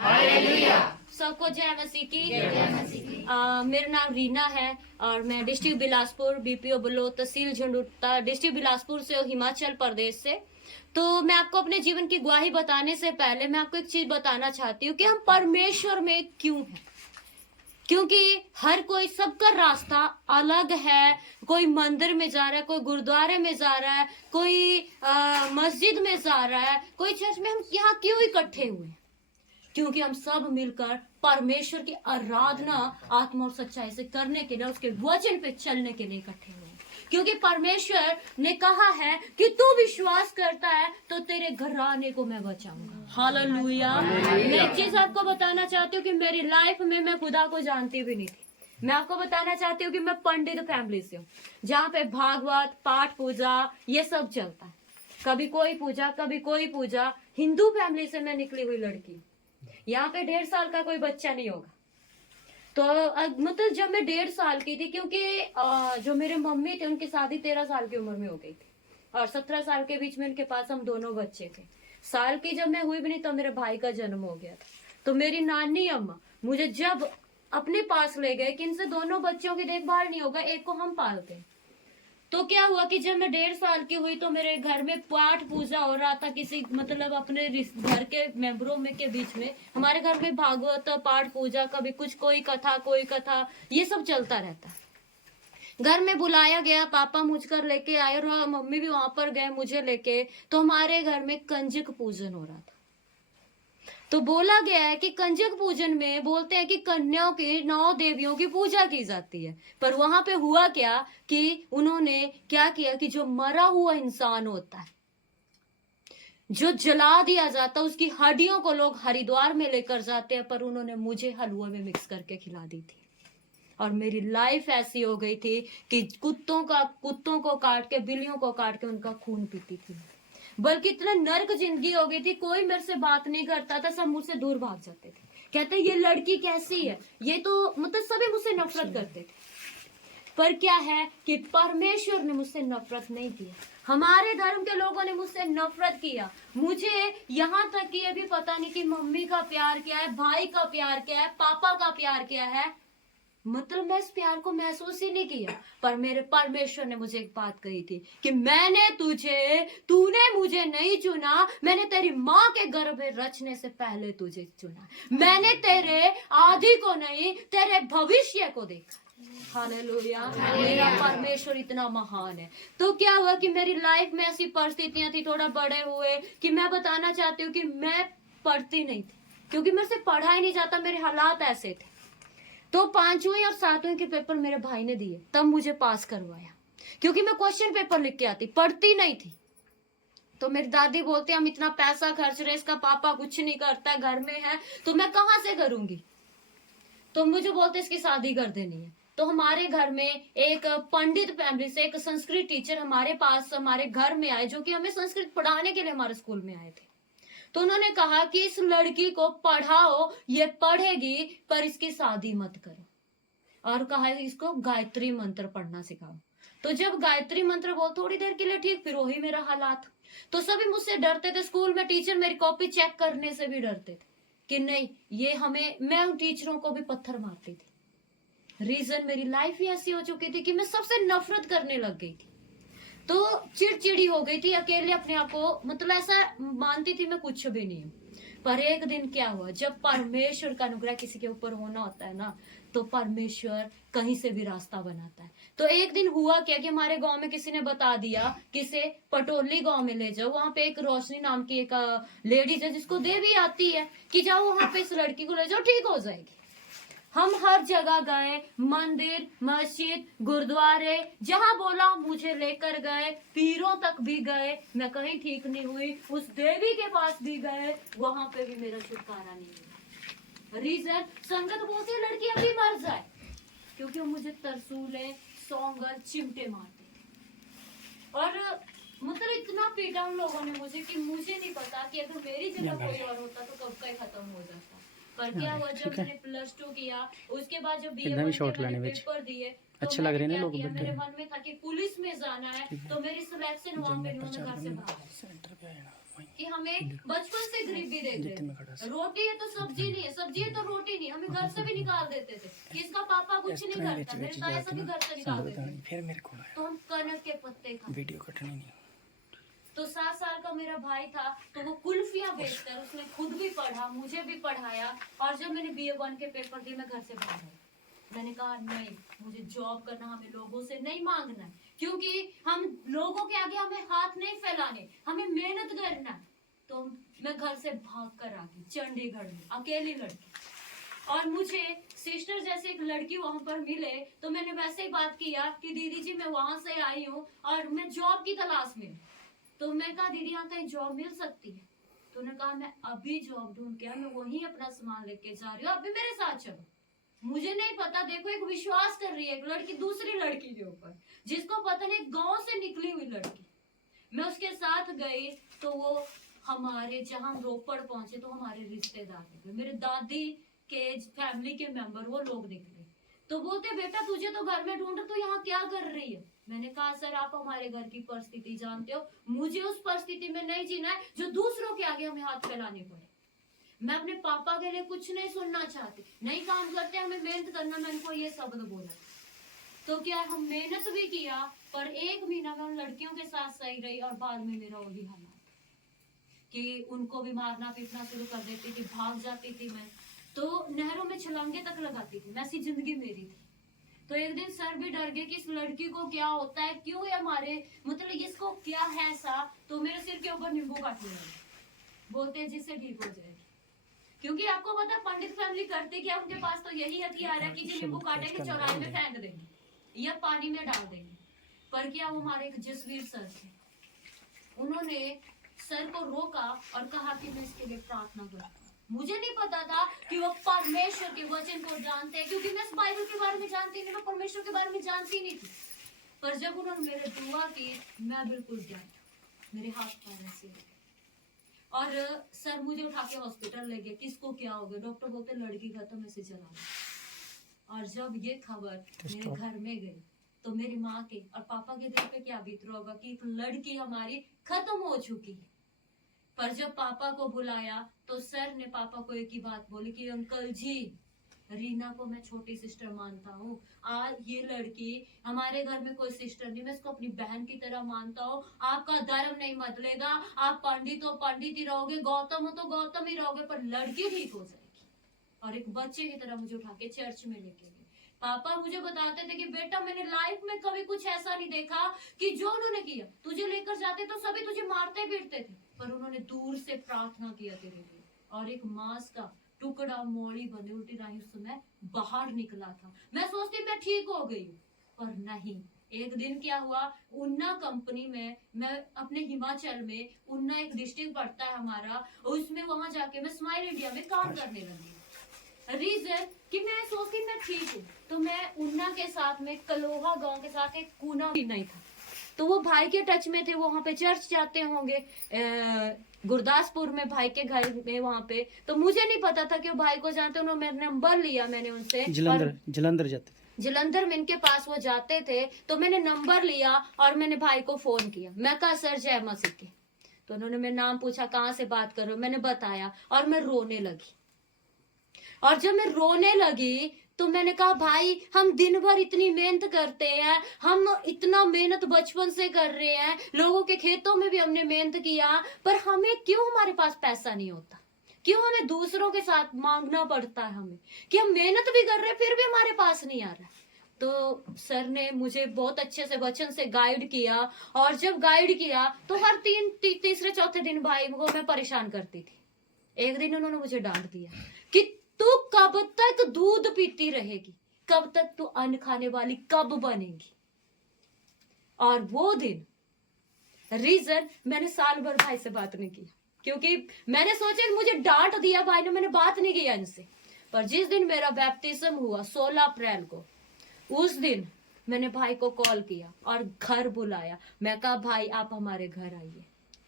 सबको जय मसीह की। मेरा नाम रीना है और मैं डिस्ट्रिक्ट बिलासपुर बीपीओ बलोत तहसील झंडुता डिस्ट्रिक्ट बिलासपुर से हिमाचल प्रदेश से। तो मैं आपको अपने जीवन की गवाही बताने से पहले मैं आपको एक चीज बताना चाहती हूँ कि हम परमेश्वर में क्यों हैं। क्योंकि हर कोई सबका रास्ता अलग है। कोई मंदिर में जा रहा है, कोई गुरुद्वारे में जा रहा है, कोई मस्जिद में जा रहा है, कोई चर्च में। हम यहाँ क्यों इकट्ठे हुए? क्योंकि हम सब मिलकर परमेश्वर की आराधना आत्मा और सच्चाई से करने के लिए, उसके वचन पे चलने के लिए इकट्ठे हुए। क्योंकि परमेश्वर ने कहा है कि तू विश्वास करता है तो तेरे घराने को मैं बचाऊंगा। हालेलुया। मैं एक चीज आपको बताना चाहती हूँ कि मेरी लाइफ में मैं खुदा को जानती भी नहीं थी। मैं आपको बताना चाहती हूँ कि मैं पंडित फैमिली से हूँ, जहाँ पे भागवत पाठ पूजा ये सब चलता है। कभी कोई पूजा कभी कोई पूजा। हिंदू फैमिली से मैं निकली हुई लड़की। यहाँ पे 1.5 साल का कोई बच्चा नहीं होगा। तो मतलब जब मैं 1.5 साल की थी, क्योंकि जो मेरे मम्मी थे उनकी शादी 13 साल की उम्र में हो गई थी और 17 साल के बीच में उनके पास हम दोनों बच्चे थे। साल की जब मैं हुई भी नहीं तो मेरे भाई का जन्म हो गया था। तो मेरी नानी अम्मा मुझे जब अपने पास ले गए कि इनसे दोनों बच्चों की देखभाल नहीं होगा, एक को हम पालते हैं। तो क्या हुआ कि जब मैं 1.5 साल की हुई तो मेरे घर में पाठ पूजा हो रहा था। किसी मतलब अपने घर के मेंबरों में के बीच में हमारे घर में भागवत पाठ पूजा, कभी कुछ कोई कथा ये सब चलता रहता है। घर में बुलाया गया, पापा मुझकर लेके आए और मम्मी भी वहां पर गए मुझे लेके। तो हमारे घर में कंजक पूजन हो रहा था। तो बोला गया है कि कंजक पूजन में बोलते हैं कि कन्याओं की 9 देवियों की पूजा की जाती है। पर वहां पे हुआ क्या कि उन्होंने क्या किया कि जो मरा हुआ इंसान होता है, जो जला दिया जाता है, उसकी हड्डियों को लोग हरिद्वार में लेकर जाते हैं। पर उन्होंने मुझे हलवा में मिक्स करके खिला दी थी और मेरी लाइफ ऐसी हो गई थी कि कुत्तों को काट के, बिल्लियों को काट के उनका खून पीती थी। बल्कि इतना नर्क जिंदगी हो गई थी, कोई मेरे से बात नहीं करता था, सब मुझसे दूर भाग जाते थे। कहते ये लड़की कैसी है, ये तो मतलब सभी मुझसे नफरत करते थे। पर क्या है कि परमेश्वर ने मुझसे नफरत नहीं किया। हमारे धर्म के लोगों ने मुझसे नफरत किया। मुझे यहाँ तक कि ये भी पता नहीं कि मम्मी का प्यार क्या है, भाई का प्यार क्या है, पापा का प्यार क्या है। मतलब मैं इस प्यार को महसूस ही नहीं किया। पर मेरे परमेश्वर ने मुझे एक बात कही थी कि तूने मुझे नहीं चुना, मैंने तेरी माँ के गर्भ में रचने से पहले तुझे चुना। मैंने तेरे आदि को नहीं, तेरे भविष्य को देखा। हालेलुया। मेरा परमेश्वर इतना महान है। तो क्या हुआ कि मेरी लाइफ में ऐसी परिस्थितियां थी, थोड़ा बड़े हुए, कि मैं बताना चाहती हूँ कि मैं पढ़ती नहीं थी, क्योंकि मेरे से पढ़ा ही नहीं जाता। मेरे हालात ऐसे थे। तो 5वीं और 7वीं के पेपर मेरे भाई ने दिए, तब मुझे पास करवाया। क्योंकि मैं क्वेश्चन पेपर लिख के आती, पढ़ती नहीं थी। तो मेरी दादी बोलती हम इतना पैसा खर्च रहे, इसका पापा कुछ नहीं करता, घर में है, तो मैं कहाँ से करूंगी। तो मुझे बोलते इसकी शादी कर देनी है। तो हमारे घर में एक पंडित फैमिली से एक संस्कृत टीचर हमारे पास हमारे घर में आए, जो कि हमें संस्कृत पढ़ाने के लिए हमारे स्कूल में आए थे। तो उन्होंने कहा कि इस लड़की को पढ़ाओ, ये पढ़ेगी, पर इसकी शादी मत करो। और कहा इसको गायत्री मंत्र पढ़ना सिखाओ। तो जब गायत्री मंत्र बोल थोड़ी देर के लिए ठीक, फिर वही मेरा हालात। तो सभी मुझसे डरते थे। स्कूल में टीचर मेरी कॉपी चेक करने से भी डरते थे कि नहीं ये हमें, मैं उन टीचरों को भी पत्थर मारती थी। रीजन मेरी लाइफ ही ऐसी हो चुकी थी कि मैं सबसे नफरत करने लग गई थी। तो चिड़चिड़ी हो गई थी, अकेले अपने आप को मतलब ऐसा मानती थी मैं कुछ भी नहीं हूँ। पर एक दिन क्या हुआ, जब परमेश्वर का अनुग्रह किसी के ऊपर होना होता है ना, तो परमेश्वर कहीं से भी रास्ता बनाता है। तो एक दिन हुआ क्या कि हमारे गांव में किसी ने बता दिया कि इसे पटोली गांव में ले जाओ, वहां पे एक रोशनी नाम की एक लेडीज है जिसको देवी आती है, कि जाओ वहां पे इस लड़की को ले जाओ, ठीक हो जाएगी। हम हर जगह गए, मंदिर, मस्जिद, गुरुद्वारे, जहां बोला मुझे लेकर गए, पीरों तक भी गए, मैं कहीं ठीक नहीं हुई। उस देवी के पास भी गए, वहां पे भी मेरा छुटकारा नहीं हुआ। रीजन संगत बोलती है लड़की अभी मर जाए, क्योंकि मुझे तरसूले, सौंगल, चिमटे मारते थे। और मतलब इतना पीटा उन लोगों ने मुझे कि मुझे नहीं पता कि अगर मेरी जगह कोई और होता तो कब का ही खत्म हो जाता। पर क्या हुआ, जब मैंने +2 किया, उसके बाद जब BA पेपर दिए, अच्छे लग रहे हैं लोग, मेरे मन में था कि पुलिस में जाना है। तो मेरी सिलेक्शन वहां पे घर से बाहर। कि हमें बचपन से गरीबी देते थे। रोटी है तो सब्जी नहीं है, सब्जी है तो रोटी नहीं, हमें घर से भी निकाल देते थे। किसका पापा कुछ नहीं करता, मेरे ताया सभी घर से निकाल देते थे। फिर मेरे को तो हम कनक के पत्ते खाते। वीडियो कटनी नहीं। तो 7 साल का मेरा भाई था, तो वो कुल्फियां बेचता है, उसने खुद भी पढ़ा, मुझे भी पढ़ाया। और जब मैंने BA1 के पेपर दिए, मैं घर से बाहर आई। मैंने कहा नहीं, मुझे जॉब करना, हमें लोगों से नहीं मांगना है, क्योंकि हम लोगों के आगे हमें हाथ नहीं फैलाने, हमें मेहनत करना है। तो मैं घर से भाग कर आ गई चंडीगढ़ में, अकेली लड़की। और मुझे सिस्टर जैसे एक लड़की वहां पर मिले, तो मैंने वैसे ही बात किया कि दीदी जी मैं वहां से आई हूँ और मैं जॉब की तलाश में। तो मैं कहा दीदी यहाँ कहीं जॉब मिल सकती है? तो उन्होंने कहा मैं अभी जॉब ढूंढ के मैं वहीं अपना सामान लेके जा रही हूँ, अभी मेरे साथ चलो। मुझे नहीं पता, देखो एक विश्वास कर रही है एक लड़की दूसरी लड़की के ऊपर, जिसको पता नहीं गांव से निकली हुई लड़की। मैं उसके साथ गई तो वो हमारे, जहां हम रोपड़ पहुंचे तो हमारे रिश्तेदार निकले, मेरे दादी के फैमिली के मेंबर वो लोग निकले। तो बोलते बेटा तुझे तो घर में ढूंढ, तू यहाँ क्या कर रही है? मैंने कहा सर आप हमारे घर की परिस्थिति जानते हो, मुझे उस परिस्थिति में नहीं जीना है जो दूसरों के आगे हमें हाथ फैलाने पड़े। मैं अपने पापा के लिए कुछ नहीं सुनना चाहती, नहीं काम करते हमें मेहनत करना, मैंने उनको ये शब्द बोला। तो क्या हम मेहनत भी किया, पर 1 महीना में उन लड़कियों के साथ सही रही और बाद में मेरा वही हालात कि उनको भी मारना पीटना शुरू कर देती थी, भाग जाती थी मैं, तो नहरों में छलांगे तक लगाती थी, वैसी जिंदगी मेरी थी। तो एक दिन सर भी डर गए कि इस लड़की को क्या होता है, क्यों ये हमारे, मतलब इसको क्या है ऐसा। तो मेरे सिर के ऊपर नींबू काटने लगे, बोलते जिससे ठीक हो जाएगी। क्योंकि आपको पता है पंडित फैमिली करते क्या, उनके पास तो यही हथियार है कि जो नींबू काटेंगे चौराहे में फेंक देंगे या पानी में डाल देंगे। पर क्या वो हमारे एक जसवीर सर थे, उन्होंने सर को रोका और कहा कि मैं इसके लिए प्रार्थना करता हूँ। मुझे नहीं पता था कि वो परमेश्वर के वचन को जानते हैं, क्योंकि मैं बाइबल के बारे में जानती नहीं, मैं परमेश्वर के बारे में जानती नहीं थी। पर जब उन्होंने मेरे दुआ की, मैं बिल्कुल डेड, मेरे हाथ पैर ऐसे और सर मुझे उठा के हॉस्पिटल ले गए। किसको क्या हो गया? डॉक्टर बोलते लड़की खत्म, ऐसे चला गया। और जब ये खबर मेरे घर में गई तो मेरी माँ के और पापा के दिल पे क्या बीत रहा होगा कि एक लड़की हमारी खत्म हो चुकी है। पर जब पापा को बुलाया तो सर ने पापा को एक ही बात बोली कि अंकल जी, रीना को मैं छोटी सिस्टर मानता हूँ, आज ये लड़की हमारे घर में कोई सिस्टर नहीं, मैं इसको अपनी बहन की तरह मानता हूँ। आपका धर्म नहीं बदलेगा, आप पंडित हो पंडित ही रहोगे, गौतम हो तो गौतम ही रहोगे, पर लड़की ठीक हो जाएगी। और एक बच्चे की तरह मुझे उठा के चर्च में लेके गए। पापा मुझे बताते थे कि बेटा मैंने लाइफ में कभी कुछ ऐसा नहीं देखा कि जो उन्होंने किया, तुझे लेकर जाते तो सभी तुझे मारते पीटते थे, पर उन्होंने दूर से प्रार्थना किया तेरे लिए। और एक मांस का टुकड़ा मोड़ी बंधे उल्टी राही उस समय बाहर निकला था। मैं सोचती मैं ठीक हो गई हूँ, पर नहीं। एक दिन क्या हुआ, उन्ना कंपनी में, मैं अपने हिमाचल में, उन्ना एक डिस्ट्रिक्ट पड़ता है हमारा, उसमें वहां जाके मैं स्माइल इंडिया में काम करने लगी। रीजन कि मैं सोचती मैं ठीक हूँ। तो मैं उन्ना के साथ में कलोहा गांव के साथ एक कूना भी नहीं था, तो वो भाई के टच में थे, वो वहाँ पे चर्च जाते होंगे गुरदासपुर में भाई के घर में वहाँ पे। तो मुझे नहीं पता था कि वो भाई को जानते, उन्होंने मेरा नंबर लिया, मैंने उनसे जलंधर जाते थे, जलंधर में इनके पास वो जाते थे, तो मैंने नंबर लिया और मैंने भाई को फोन किया। मैं कहा सर जय मसीह की। तो उन्होंने मेरा नाम पूछा, कहाँ से बात कर रहे हो, मैंने बताया और मैं रोने लगी। और जब मैं रोने लगी तो मैंने कहा भाई हम दिन भर इतनी मेहनत करते हैं, हम इतना मेहनत बचपन से कर रहे हैं, लोगों के खेतों में भी हमने मेहनत किया, पर हमें क्यों हमारे पास पैसा नहीं होता, क्यों हमें दूसरों के साथ मांगना पड़ता है, हमें कि हम मेहनत भी कर रहे हैं फिर भी हमारे पास नहीं आ रहा। तो सर ने मुझे बहुत अच्छे से वचन से गाइड किया, और जब गाइड किया तो हर तीसरे चौथे दिन भाई को मैं परेशान करती थी। एक दिन उन्होंने मुझे डांट दिया कि तू कब तक दूध पीती रहेगी, कब तक तू अन्न खाने वाली कब बनेगी। और वो दिन रीजन मैंने साल भर भाई से बात नहीं की, क्योंकि मैंने सोचा मुझे डांट दिया भाई ने, मैंने बात नहीं किया इनसे। पर जिस दिन मेरा बैप्टिज्म हुआ 16 अप्रैल को, उस दिन मैंने भाई को कॉल किया और घर बुलाया। मैं कहा भाई आप हमारे घर आइए,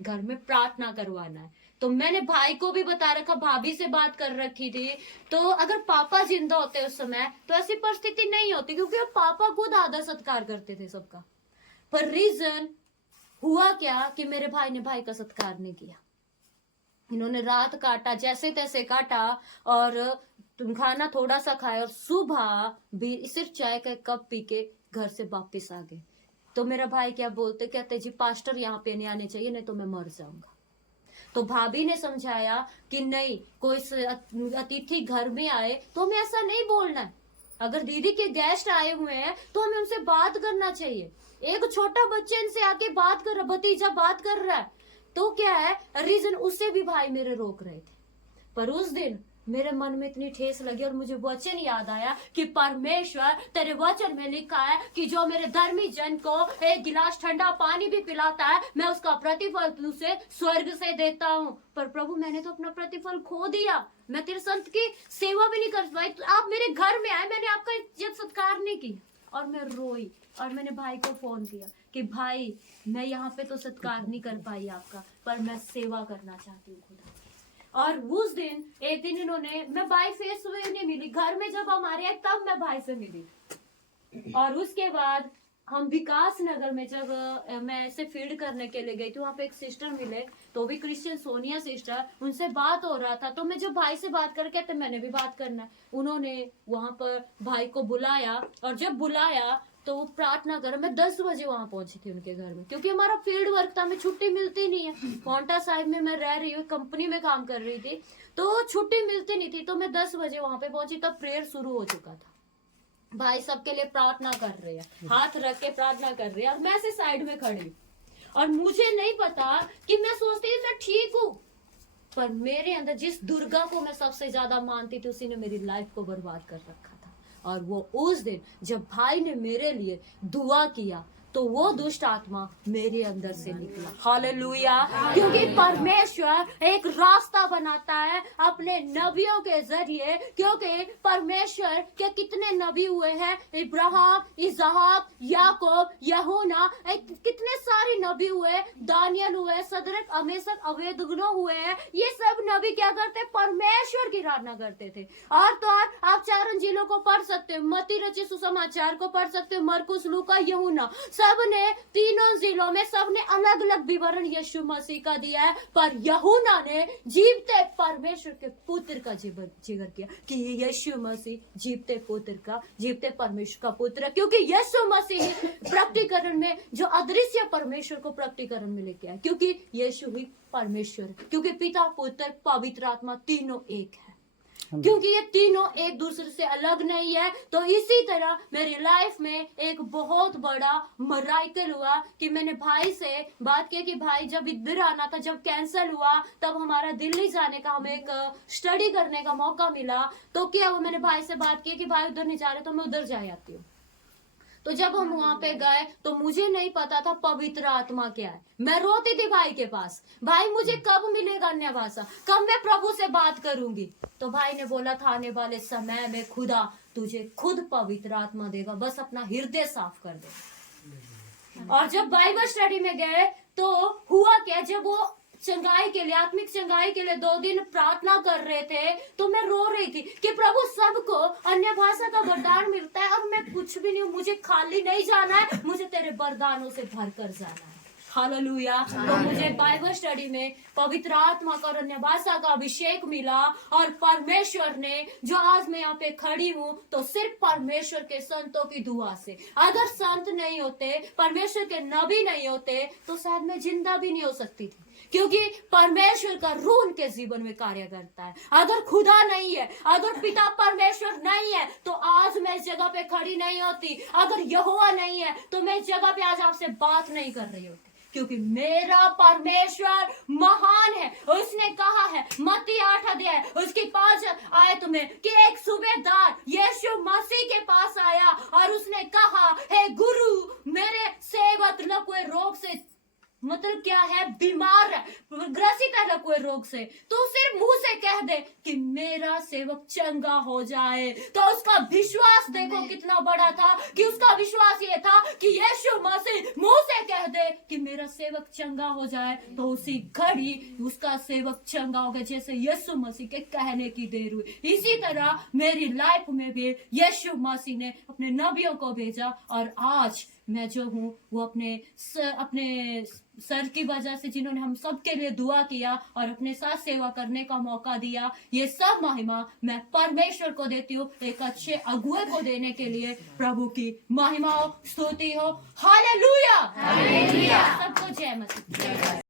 घर में प्रार्थना करवाना है। तो मैंने भाई को भी बता रखा, भाभी से बात कर रखी थी। तो अगर पापा जिंदा होते उस समय तो ऐसी परिस्थिति नहीं होती, क्योंकि अब पापा खुद आदर सत्कार करते थे सबका। पर रीजन हुआ क्या कि मेरे भाई ने भाई का सत्कार नहीं किया। इन्होंने रात काटा, जैसे तैसे काटा, और खाना थोड़ा सा खाया, और सुबह भी सिर्फ चाय का एक कप पी के घर से वापिस आ गए। तो मेरा भाई क्या बोलते, कहते जी पास्टर यहाँ पे नहीं आने चाहिए, नहीं तो मैं मर जाऊंगा। तो भाभी ने समझाया कि नहीं, कोई अतिथि घर में आए तो हमें ऐसा नहीं बोलना है। अगर दीदी के गेस्ट आए हुए हैं तो हमें उनसे बात करना चाहिए। एक छोटा बच्चे इनसे आके बात कर रहा, भतीजा बात कर रहा है, तो क्या है रीजन, उससे भी भाई मेरे रोक रहे थे। पर उस दिन मेरे मन में इतनी ठेस लगी और मुझे वचन याद आया कि परमेश्वर तेरे वचन में लिखा है कि जो मेरे धर्मी जन को एक गिलास ठंडा पानी भी पिलाता है, मैं उसका प्रतिफल तुझसे स्वर्ग से देता हूँ। पर प्रभु मैंने तो अपना प्रतिफल खो दिया, मैं तेरे संत की सेवा भी नहीं कर पाई, तो आप मेरे घर में आए, मैंने आपका इज्जत सत्कार नहीं की। और मैं रोई और मैंने भाई को फोन किया कि भाई मैं यहाँ पे तो सत्कार नहीं कर पाई आपका, पर मैं सेवा करना चाहती हूँ खुदा। और उस दिन एक दिन इन्होंने, मैं बाई फेस हुए नहीं मिली, घर में जब हमारे आए तब मैं भाई से मिली। और उसके बाद हम विकास नगर में जब मैं ऐसे फील्ड करने के लिए गई थी, वहां पे एक सिस्टर मिले, तो भी क्रिश्चियन, सोनिया सिस्टर, उनसे बात हो रहा था। तो मैं जब भाई से बात करके कहते मैंने भी बात करना है, उन्होंने वहां पर भाई को बुलाया, और जब बुलाया तो वो प्रार्थना कर, मैं 10 बजे वहां पहुंची थी उनके घर में, क्योंकि हमारा फील्ड वर्क था, हमें छुट्टी मिलती नहीं है। पौंटा साहिब में मैं रह रही हूँ, कंपनी में काम कर रही थी, तो छुट्टी मिलती नहीं थी। तो मैं 10 बजे वहां पे पहुंची, तब प्रेयर शुरू हो चुका था। भाई सबके लिए प्रार्थना कर रहे हैं, हाथ रख के प्रार्थना कर रहे हैं, और मैं ऐसे साइड में खड़ी, और मुझे नहीं पता कि मैं सोचती थी मैं ठीक हूँ, पर मेरे अंदर जिस दुर्गा को मैं सबसे ज्यादा मानती थी, उसी ने मेरी लाइफ को बर्बाद कर रखा था। और वो उस दिन जब भाई ने मेरे लिए दुआ किया, तो वो दुष्ट आत्मा मेरे अंदर से निकला। हालेलुया। क्योंकि परमेश्वर एक रास्ता बनाता है अपने नबियों के जरिए, क्योंकि परमेश्वर के कितने नबी हुए हैं, इब्राहिम, इसहाक, याकूब, यूहन्ना, कितने सारे नबी हुए, दानियल हुए, सदरक, अमेशक, अबेदनगो हुए हैं। ये सब नबी क्या करते, परमेश्वर की आराधना करते थे। और तो और आप 4 अंजीलों को पढ़ सकते हो, मत्ती रचित सुसमाचार को पढ़ सकते हो, मरकुस, लूका, यूहन्ना, सबने तीनों जिलों में सबने अलग अलग विवरण यीशु मसीह का दिया है। पर यूहन्ना ने जीवते परमेश्वर के पुत्र का जिक्र किया कि यीशु मसीह जीवते पुत्र का, जीवते परमेश्वर का पुत्र है, क्योंकि यीशु मसीह प्रकटीकरण में जो अदृश्य परमेश्वर को प्रकटीकरण में लेके आया, क्योंकि यीशु ही परमेश्वर है, क्योंकि पिता, पुत्र, पवित्र आत्मा तीनों एक है, क्योंकि ये तीनों एक दूसरे से अलग नहीं है। तो इसी तरह मेरी लाइफ में एक बहुत बड़ा मराइकल हुआ कि मैंने भाई से बात की कि भाई जब इधर आना था, जब कैंसिल हुआ, तब हमारा दिल्ली जाने का हमें एक स्टडी करने का मौका मिला। तो क्या हुआ, मैंने भाई से बात की कि भाई उधर नहीं जा रहे तो मैं उधर जा आती हूँ। तो जब हम वहां पे गए तो मुझे नहीं पता था पवित्र आत्मा क्या है। मैं रोती थी भाई के पास, भाई मुझे कब मिलेगा अन्य भाषा, कब मैं प्रभु से बात करूंगी। तो भाई ने बोला था आने वाले समय में खुदा तुझे खुद पवित्र आत्मा देगा, बस अपना हृदय साफ कर दे। और जब बाइबल स्टडी में गए तो हुआ क्या, जब वो चंगाई के लिए, आत्मिक चंगाई के लिए 2 दिन प्रार्थना कर रहे थे, तो मैं रो रही थी कि प्रभु सबको अन्य भाषा का वरदान मिलता है, अब मैं कुछ भी नहीं हूँ, मुझे खाली नहीं जाना है, मुझे तेरे वरदानों से भर कर जाना है। हालेलुया। तो मुझे बाइबल स्टडी में पवित्र आत्मा का और अन्य भाषा का अभिषेक मिला, और परमेश्वर ने, जो आज मैं यहाँ पे खड़ी हूँ, तो सिर्फ परमेश्वर के संतों की दुआ से। अगर संत नहीं होते, परमेश्वर के नबी नहीं होते, तो शायद मैं जिंदा भी नहीं हो सकती थी, क्योंकि परमेश्वर का रूह उनके जीवन में कार्य करता है। अगर खुदा नहीं है, अगर पिता परमेश्वर नहीं है, तो आज मैं इस जगह पे खड़ी नहीं होती। अगर यहोवा नहीं है, तो मैं इस जगह पे आज आपसे बात नहीं कर रही होती, क्योंकि मेरा परमेश्वर महान है। उसने कहा है मत्ती 8 अध्याय उसकी 5 आयत में कि एक सूबेदार यीशु मसीह के पास आया और उसने कहा, हे गुरु, मेरे सेवक न कोई रोग से, मतलब क्या है, बीमार है, ग्रसित है न कोई रोग से, तो सिर्फ मुंह से कह दे कि मेरा सेवक चंगा हो जाए। तो उसका विश्वास देखो कितना बड़ा था, कि उसका विश्वास ये था कि यीशु मसीह मुंह से कह दे कि मेरा सेवक चंगा हो जाए, तो उसी घड़ी उसका सेवक चंगा हो गया, जैसे यीशु मसीह के कहने की देर हुई। इसी तरह मेरी लाइफ में भी यीशु मसीह ने अपने नबियों को भेजा, और आज मैं जो हूँ वो अपने सर की वजह से, जिन्होंने हम सबके लिए दुआ किया और अपने साथ सेवा करने का मौका दिया, ये सब महिमा मैं परमेश्वर को देती हूँ। एक अच्छे अगुए को देने के लिए प्रभु की महिमा हो, स्तुति हो। Hallelujah, hallelujah. सबको जय मसीह।